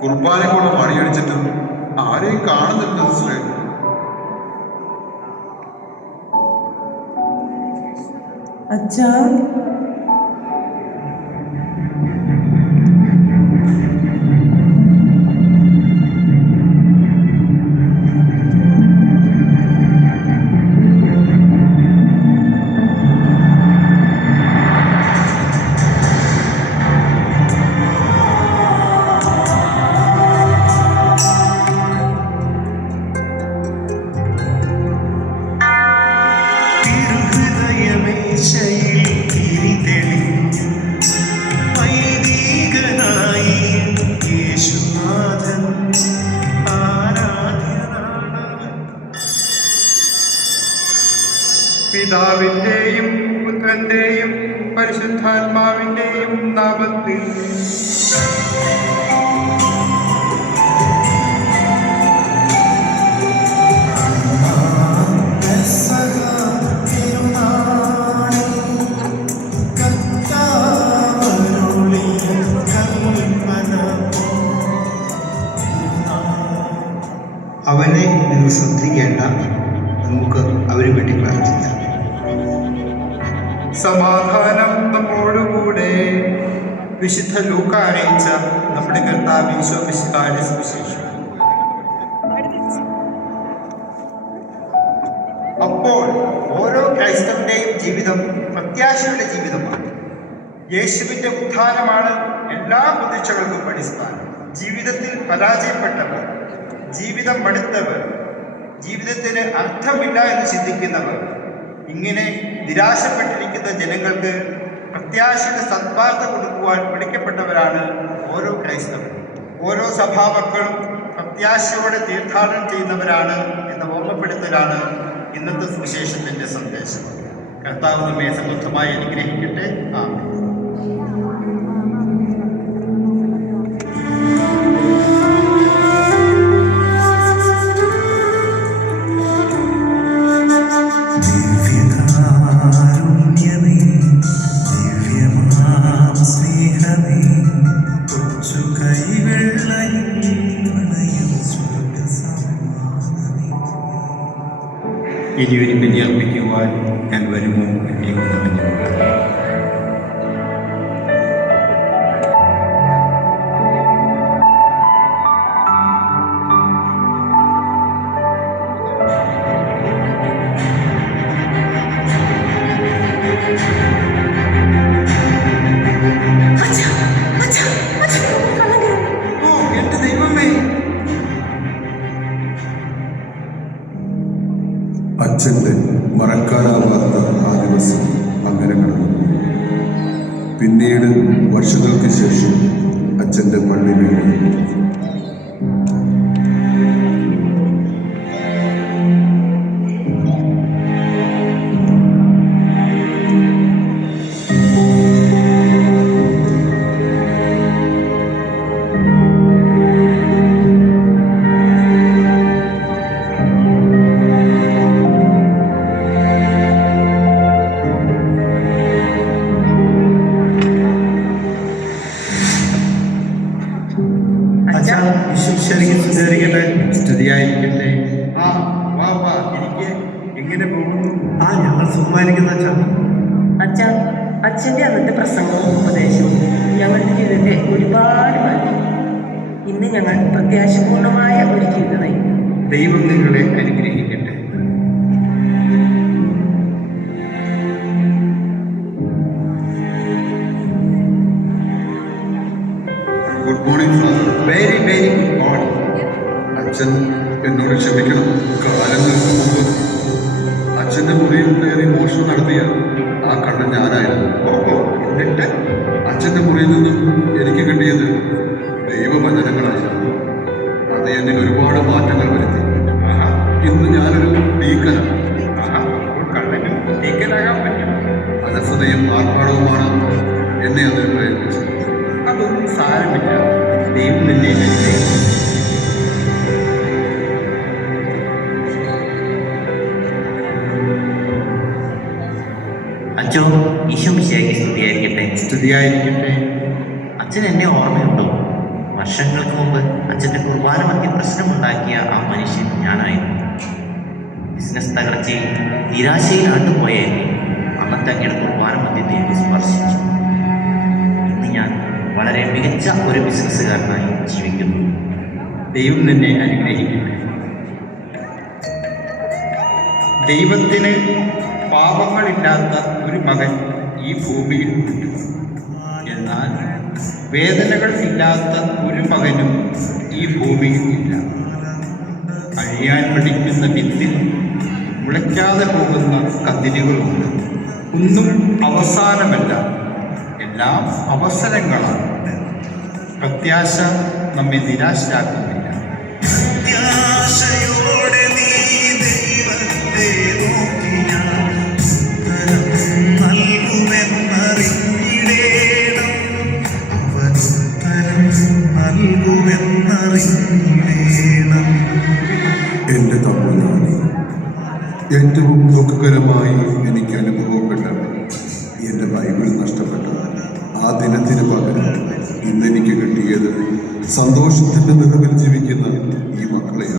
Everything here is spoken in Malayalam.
കുർബാനയ്ക്കുള്ള മണിയടിച്ചിട്ടും ആരെയും കാണുന്നില്ല സിസ്റ്ററെ. അച്ഛാ, പിതാവിന്റെയും പുത്രന്റെയും പരിശുദ്ധാത്മാവിന്റെയും നാമത്തിൽ അവനെ നിങ്ങൾ ശ്രദ്ധിക്കേണ്ട, നമുക്ക് അവരെ വേണ്ടി പ്രാർത്ഥിക്കാം. സമാധാനം നമ്മോടുകൂടെ. വിശുദ്ധ ലൂക്ക അറിയിച്ച നമ്മുടെ കർത്താവ് ഈശോ മിശിഹായുടെ സുവിശേഷം. അപ്പോൾ ഓരോ ക്രൈസ്തവന്റെയും ജീവിതം പ്രത്യാശയുടെ ജീവിതമാണ്. യേശുവിന്റെ ഉത്ഥാനമാണ് എല്ലാ പ്രതീക്ഷകൾക്കും അടിസ്ഥാനം. ജീവിതത്തിൽ പരാജയപ്പെട്ടവർ, ജീവിതം മടുത്തവർ, ജീവിതത്തിന് അർത്ഥമില്ല എന്ന് ചിന്തിക്കുന്നവർ, ഇങ്ങനെ നിരാശപ്പെട്ടിരിക്കുന്ന ജനങ്ങൾക്ക് പ്രത്യാശയുടെ സദ്വാർത്ത കൊടുക്കുവാൻ വിളിക്കപ്പെട്ടവരാണ് ഓരോ ക്രൈസ്തവരും. ഓരോ സഭാമക്കളും പ്രത്യാശയോടെ തീർത്ഥാടനം ചെയ്യുന്നവരാണ് എന്ന ഓർമ്മപ്പെടുത്തലാണ് ഇന്നത്തെ സുവിശേഷത്തിന്റെ സന്ദേശം. കർത്താവ് നമ്മെ സമൃദ്ധമായി അനുഗ്രഹിക്കട്ടെ. ആമേൻ. ഇനിയൊരു ബലി അർപ്പിക്കുവാൻ ഞാൻ വരുമോ എന്നെ ഒന്നറിഞ്ഞുകൊണ്ട്. എന്റെ ദൈവമേ! അച്ഛൻ്റെ മറക്കാനാവാത്ത ആ ദിവസം അങ്ങനെ കടന്നു. പിന്നീട് വർഷങ്ങൾക്ക് ശേഷം അച്ഛൻ്റെ പള്ളി വീണു. സ്തുതിയായിരിക്കട്ടെ. വാ വാ, എനിക്ക് എങ്ങനെ പോകുന്നു? ഞങ്ങൾ സുഖമായിരിക്കുന്ന അച്ഛാ, അച്ഛൻ്റെ അന്നത്തെ പ്രസംഗവും ഉപദേശവും ഞങ്ങളുടെ ജീവിതത്തെ ഒരുപാട് മാറ്റി. ഇന്ന് ഞങ്ങൾ പ്രത്യാശപൂർണമായ ഒരു ജീവിതം നയിക്കും. ദൈവം നിങ്ങളെ അനുഗ്രഹിക്കട്ടെ. Good morning father. Very very good morning. അച്ഛൻ എന്നോട് ക്ഷമിക്കണം. കാലങ്ങൾക്ക് മുമ്പ് അച്ഛൻ്റെ മുറിയിൽ കയറി മോഷണം നടത്തിയ ആ കണ്ണൻ ഞാനായിരുന്നു. എന്നിട്ട് അച്ഛൻ്റെ മുറിയിൽ നിന്നും എനിക്ക് കിട്ടിയത് ദൈവവചനങ്ങളായിരുന്നു. അത് എന്നിൽ ഒരുപാട് മാറ്റങ്ങൾ വരുത്തി. ഇന്ന് ഞാനൊരു ഡീക്കനാണ്. കള്ളനും അച്ഛോ, ഈശോ മിശിഹായ്ക്ക് സ്തുതിയായിരിക്കട്ടെ. സ്തുതിയായിരിക്കട്ടെ. അച്ഛൻ എന്നെ ഓർമ്മയുണ്ടോ? വർഷങ്ങൾക്ക് മുമ്പ് അച്ഛൻ്റെ കുർബാന മധ്യ പ്രശ്നമുണ്ടാക്കിയ ആ മനുഷ്യൻ ഞാനായിരുന്നു. ബിസിനസ് തകർച്ചയിൽ നിരാശയിൽ ആണ്ടുപോയ എന്നെ അന്നത്തെ അങ്ങയുടെ കുർബാന മധ്യത്തെ സ്പർശിച്ചു. ഇന്ന് ഞാൻ വളരെ മികച്ച ഒരു ബിസിനസ്സുകാരനായി ജീവിക്കുന്നു. ദൈവം നിന്നെ അനുഗ്രഹിക്കട്ടെ. ദൈവത്തിന് പാപങ്ങളില്ലാത്ത ഒരു മകൻ ഈ ഭൂമിയിൽ ഉണ്ട്. എന്നാൽ വേദനകൾ ഇല്ലാത്ത ഒരു മകനും ഈ ഭൂമിയിൽ ഇല്ല. അഴിയാൻ പഠിക്കുന്ന വിത്തിൽ മുളയ്ക്കാതെ പോകുന്ന കതിരുകളുണ്ട്. ഒന്നും അവസാനമല്ല, എല്ലാം അവസരങ്ങളാണ്. പ്രത്യാശ നമ്മെ നിരാശരാക്കുന്നില്ല. പ്രത്യാശയോടെ നീ ദൈവത്തെ നോക്കിയാൽ ഉത്തരം നൽകുമെന്നറിഞ്ഞിടേണം. അവൻ ഉത്തരം നൽകുമെന്നറിഞ്ഞിടേണം. എൻ്റെ തമ്പുരാനെ, ഏറ്റവും ദുഃഖകരമായി എനിക്ക് അനുഭവപ്പെട്ട എൻ്റെ ബൈബിൾ നഷ്ടപ്പെട്ട ആ ദിനത്തിന് പകരം ഇന്നെനിക്ക് കിട്ടിയത് സന്തോഷത്തിൻ്റെ നിറവിൽ ജീവിക്കുന്ന ഈ മക്കളെയാണ്.